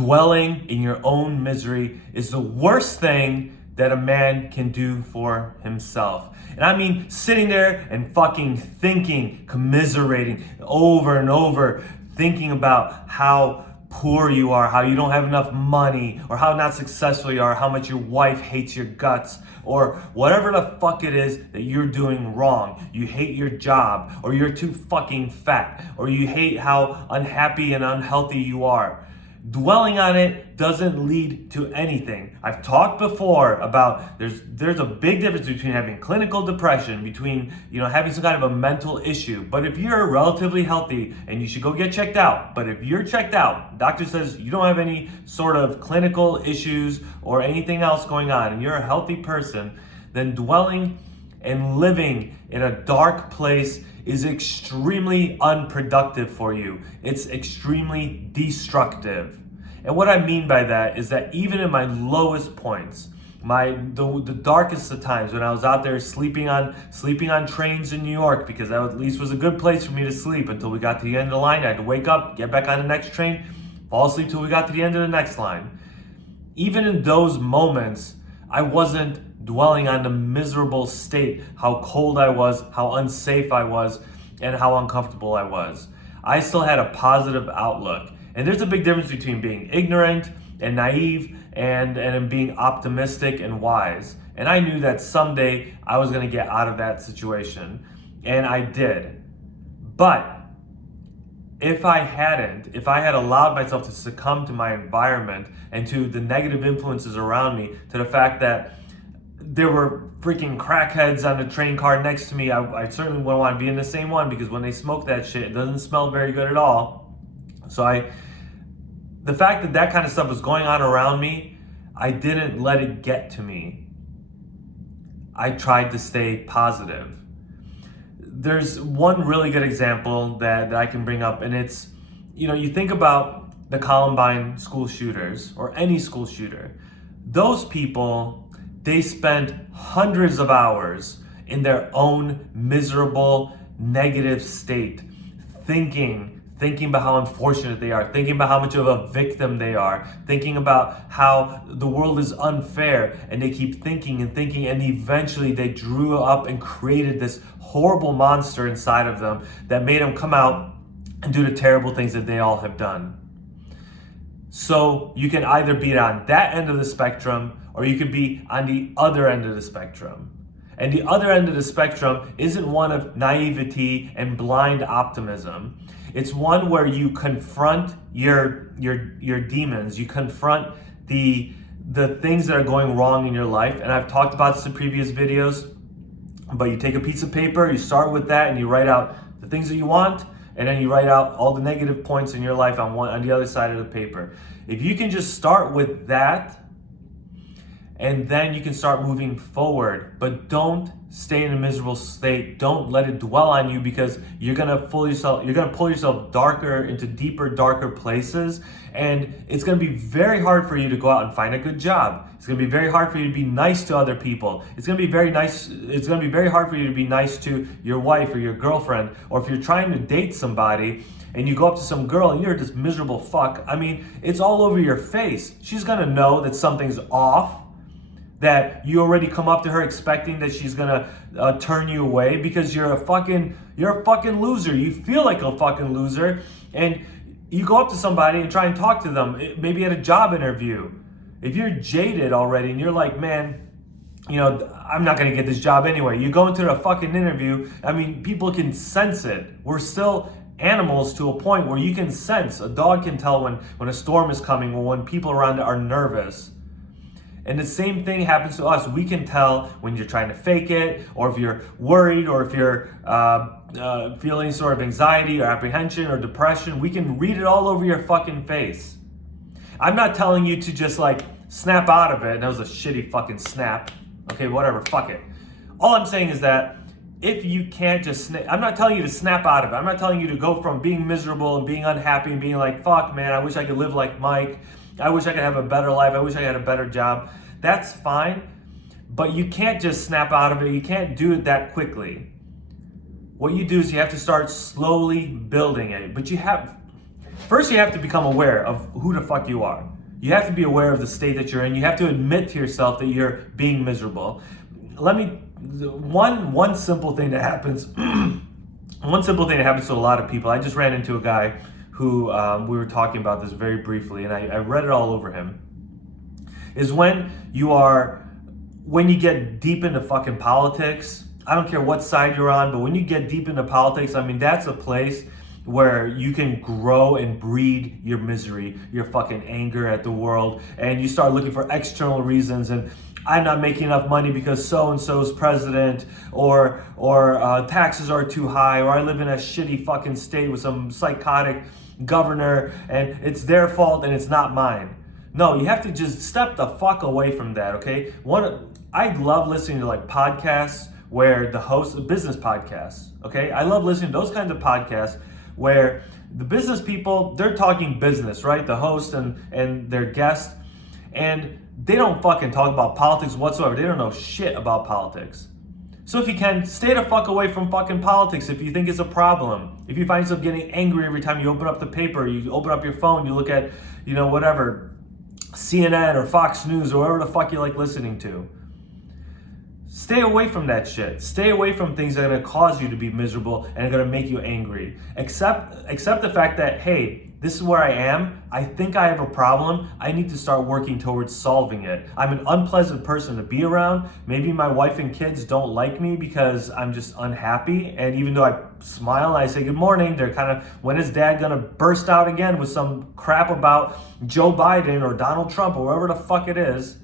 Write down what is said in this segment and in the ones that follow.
dwelling in your own misery is the worst thing that a man can do for himself. And I mean sitting there and fucking thinking, commiserating over and over, thinking about how poor you are, how you don't have enough money, or how not successful you are, how much your wife hates your guts, or whatever the fuck it is that you're doing wrong. You hate your job, or you're too fucking fat, or you hate how unhappy and unhealthy you are. Dwelling on it doesn't lead to anything. I've talked before about there's a big difference between having clinical depression, between having some kind of a mental issue. But if you're relatively healthy, and you should go get checked out, but if you're checked out, doctor says you don't have any sort of clinical issues or anything else going on, and you're a healthy person, then dwelling and living in a dark place is extremely unproductive for you. It's extremely destructive. And what I mean by that is that even in my lowest points, the darkest of times, when I was out there sleeping on trains in New York, because that at least was a good place for me to sleep until we got to the end of the line. I had to wake up, get back on the next train, fall asleep till we got to the end of the next line. Even in those moments, I wasn't dwelling on the miserable state, how cold I was, how unsafe I was, and how uncomfortable I was. I still had a positive outlook. And there's a big difference between being ignorant and naive and being optimistic and wise. And I knew that someday I was going to get out of that situation. And I did. But if I had allowed myself to succumb to my environment and to the negative influences around me, to the fact that there were freaking crackheads on the train car next to me, I certainly wouldn't want to be in the same one, because when they smoke that shit, it doesn't smell very good at all. So the fact that kind of stuff was going on around me, I didn't let it get to me. I tried to stay positive. There's one really good example that I can bring up, and it's, you think about the Columbine school shooters, or any school shooter. Those people, they spent hundreds of hours in their own miserable, negative state, thinking about how unfortunate they are, thinking about how much of a victim they are, thinking about how the world is unfair, and they keep thinking, and eventually they drew up and created this horrible monster inside of them that made them come out and do the terrible things that they all have done. So you can either be on that end of the spectrum, or you could be on the other end of the spectrum. And the other end of the spectrum isn't one of naivety and blind optimism. It's one where you confront your demons. You confront the things that are going wrong in your life. And I've talked about this in previous videos, but you take a piece of paper, you start with that, and you write out the things that you want, and then you write out all the negative points in your life on the other side of the paper. If you can just start with that, and then you can start moving forward, but don't stay in a miserable state. Don't let it dwell on you, because you're gonna pull yourself darker into deeper, darker places, and it's gonna be very hard for you to go out and find a good job. It's gonna be very hard for you to be nice to other people. It's gonna be very hard for you to be nice to your wife or your girlfriend, or if you're trying to date somebody and you go up to some girl and you're this miserable fuck. I mean, it's all over your face. She's gonna know that something's off, that you already come up to her expecting that she's gonna turn you away because you're a fucking loser. You feel like a fucking loser, and you go up to somebody and try and talk to them, maybe at a job interview. If you're jaded already and you're like, man, I'm not gonna get this job anyway. You go into the fucking interview, I mean, people can sense it. We're still animals to a point where you can sense. A dog can tell when a storm is coming, or when people around it are nervous. And the same thing happens to us. We can tell when you're trying to fake it, or if you're worried, or if you're feeling sort of anxiety or apprehension or depression. We can read it all over your fucking face. I'm not telling you to just snap out of it. That was a shitty fucking snap. Okay, whatever, fuck it. All I'm saying is that if you can't just I'm not telling you to snap out of it. I'm not telling you to go from being miserable and being unhappy and being like, fuck man, I wish I could live like Mike. I wish I could have a better life. I wish I had a better job. That's fine, but you can't just snap out of it. You can't do it that quickly. What you do is you have to start slowly building it. But First, you have to become aware of who the fuck you are. You have to be aware of the state that you're in. You have to admit to yourself that you're being miserable. One simple thing that happens, one simple thing that happens to a lot of people. I just ran into a guy who we were talking about this very briefly, and I read it all over him. Is when you get deep into fucking politics. I don't care what side you're on, but when you get deep into politics, I mean, that's a place where you can grow and breed your misery, your fucking anger at the world, and you start looking for external reasons. And I'm not making enough money because so-and-so's president, or taxes are too high, or I live in a shitty fucking state with some psychotic governor, and it's their fault and it's not mine. No, you have to just step the fuck away from that, okay? I love listening to like podcasts where the host, business podcasts, okay? I love listening to those kinds of podcasts where the business people, they're talking business, right? The host and their guest, and they don't fucking talk about politics whatsoever. They don't know shit about politics. So if you can, stay the fuck away from fucking politics if you think it's a problem. If you find yourself getting angry every time you open up the paper, you open up your phone, you look at, whatever, CNN or Fox News or whatever the fuck you like listening to. Stay away from that shit. Stay away from things that are going to cause you to be miserable and are going to make you angry. Accept the fact that, hey, this is where I am. I think I have a problem. I need to start working towards solving it. I'm an unpleasant person to be around. Maybe my wife and kids don't like me because I'm just unhappy. And even though I smile and I say good morning, they're kind of, when is dad gonna burst out again with some crap about Joe Biden or Donald Trump or whatever the fuck it is?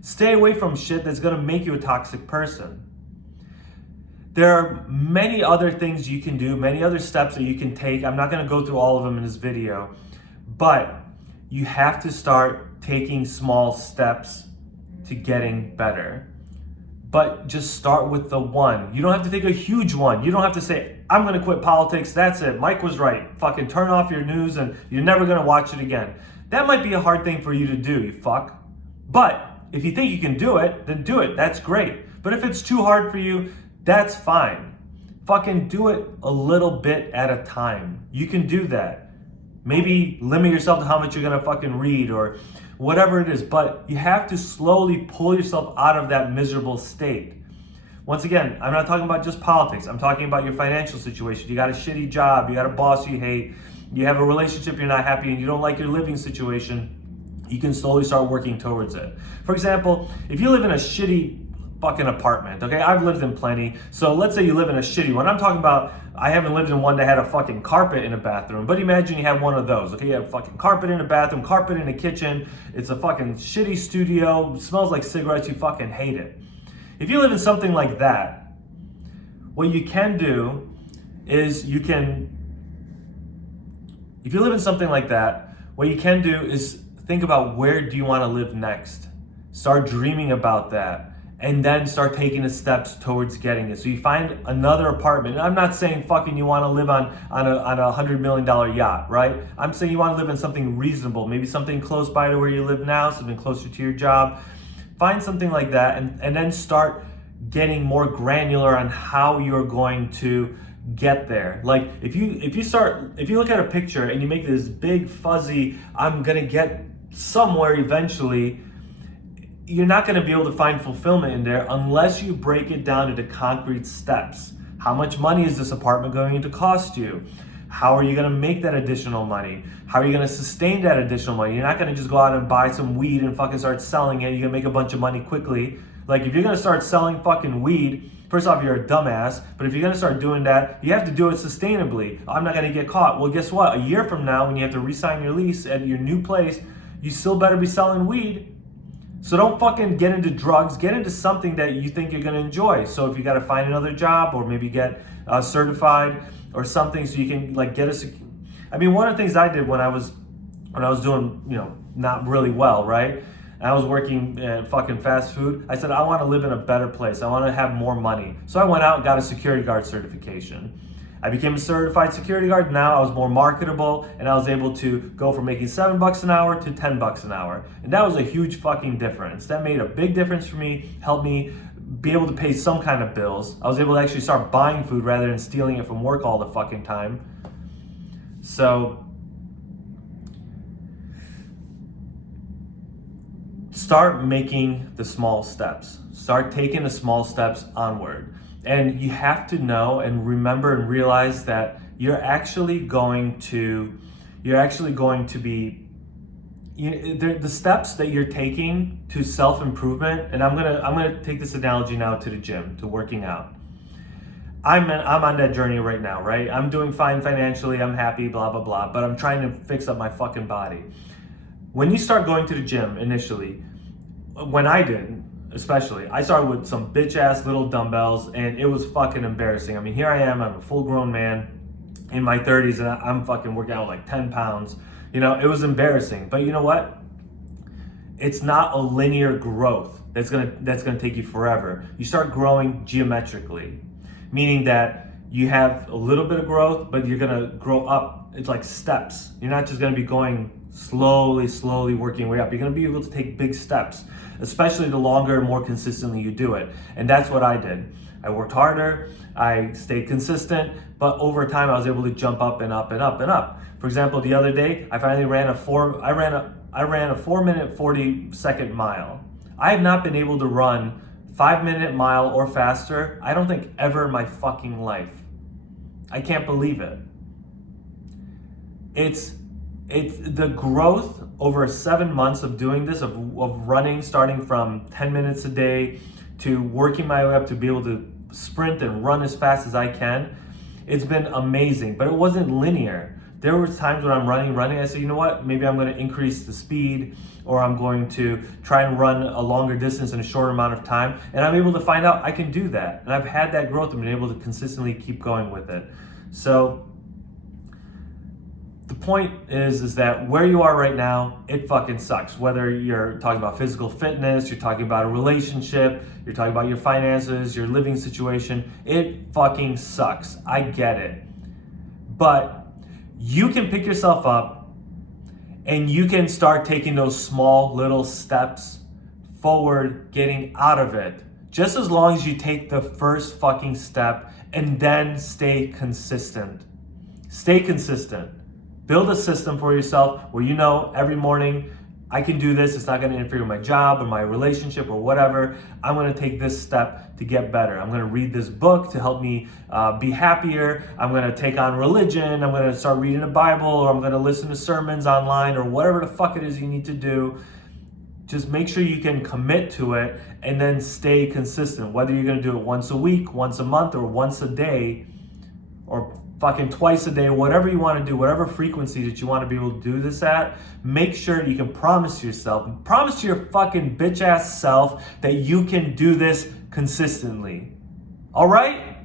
Stay away from shit that's gonna make you a toxic person. There are many other things you can do, many other steps that you can take. I'm not gonna go through all of them in this video, but you have to start taking small steps to getting better. But just start with the one. You don't have to take a huge one. You don't have to say, I'm gonna quit politics, that's it. Mike was right. Fucking turn off your news and you're never gonna watch it again. That might be a hard thing for you to do, you fuck. But if you think you can do it, then do it, that's great. But if it's too hard for you, that's fine. Fucking do it a little bit at a time. You can do that. Maybe limit yourself to how much you're gonna fucking read or whatever it is, but you have to slowly pull yourself out of that miserable state. Once again, I'm not talking about just politics. I'm talking about your financial situation. You got a shitty job, you got a boss you hate, you have a relationship you're not happy in, you don't like your living situation. You can slowly start working towards it. For example, if you live in a shitty fucking apartment, okay? I've lived in plenty. So let's say you live in a shitty one. I'm talking about, I haven't lived in one that had a fucking carpet in a bathroom, but imagine you have one of those, okay? You have fucking carpet in a bathroom, carpet in a kitchen. It's a fucking shitty studio, smells like cigarettes, you fucking hate it. If you live in something like that, what you can do is if you live in something like that, what you can do is think about where do you want to live next. Start dreaming about that. And then start taking the steps towards getting it. So you find another apartment. And I'm not saying fucking you want to live on a $100 million yacht, right? I'm saying you want to live in something reasonable, maybe something close by to where you live now, something closer to your job. Find something like that and then start getting more granular on how you're going to get there. Like if you look at a picture and you make this big fuzzy, I'm gonna get somewhere eventually, you're not going to be able to find fulfillment in there unless you break it down into concrete steps. How much money is this apartment going to cost you? How are you going to make that additional money? How are you going to sustain that additional money? You're not going to just go out and buy some weed and fucking start selling it. You're going to make a bunch of money quickly. Like if you're going to start selling fucking weed, first off, you're a dumbass. But if you're going to start doing that, you have to do it sustainably. I'm not going to get caught. Well, guess what? A year from now, when you have to re-sign your lease at your new place, you still better be selling weed. So don't fucking get into drugs, get into something that you think you're gonna enjoy. So if you gotta find another job or maybe get certified or something so you can like get one of the things I did when I was doing, not really well, right? And I was working at fucking fast food. I said, I wanna live in a better place. I wanna have more money. So I went out and got a security guard certification. I became a certified security guard. Now I was more marketable and I was able to go from making $7 an hour to $10 an hour. And that was a huge fucking difference. That made a big difference for me, helped me be able to pay some kind of bills. I was able to actually start buying food rather than stealing it from work all the fucking time. So start making the small steps. Start taking the small steps onward. And you have to know and remember and realize that you're actually going to be the steps that you're taking to self-improvement. And I'm gonna take this analogy now to the gym, to working out. I'm on that journey right now, right? I'm doing fine financially, I'm happy, blah, blah, blah, but I'm trying to fix up my fucking body. When you start going to the gym initially, when I did, especially, I started with some bitch ass little dumbbells and it was fucking embarrassing. I mean, here I am, I'm a full grown man in my 30s and I'm fucking working out like 10 pounds. You know, it was embarrassing. But you know what? It's not a linear growth that's gonna take you forever. You start growing geometrically, meaning that you have a little bit of growth, but you're gonna grow up. It's like steps. You're not just gonna be going slowly working your way up. You're gonna be able to take big steps, especially the longer and more consistently you do it. And that's what I did. I worked harder, I stayed consistent, but over time I was able to jump up and up and up and up. For example, the other day, I finally ran a 4-minute 40-second mile. I have not been able to run 5-minute mile or faster, I don't think ever in my fucking life. I can't believe it. It's the growth over 7 months of doing this, of running, starting from 10 minutes a day to working my way up to be able to sprint and run as fast as I can. It's been amazing, but it wasn't linear. There were times when I'm running, I say, you know what, maybe I'm going to increase the speed, or I'm going to try and run a longer distance in a shorter amount of time. And I'm able to find out I can do that. And I've had that growth and been able to consistently keep going with it. So the point is that where you are right now, it fucking sucks. Whether you're talking about physical fitness, you're talking about a relationship, you're talking about your finances, your living situation, it fucking sucks. I get it. But you can pick yourself up and you can start taking those small little steps forward, getting out of it. Just as long as you take the first fucking step and then stay consistent. Stay consistent. Build a system for yourself where you know every morning, I can do this. It's not going to interfere with my job or my relationship or whatever. I'm going to take this step to get better. I'm going to read this book to help me be happier. I'm going to take on religion. I'm going to start reading the Bible, or I'm going to listen to sermons online, or whatever the fuck it is you need to do. Just make sure you can commit to it and then stay consistent. Whether you're going to do it once a week, once a month, or once a day, or fucking twice a day, whatever you want to do, whatever frequency that you want to be able to do this at, make sure you can promise to yourself, promise to your fucking bitch ass self that you can do this consistently. All right?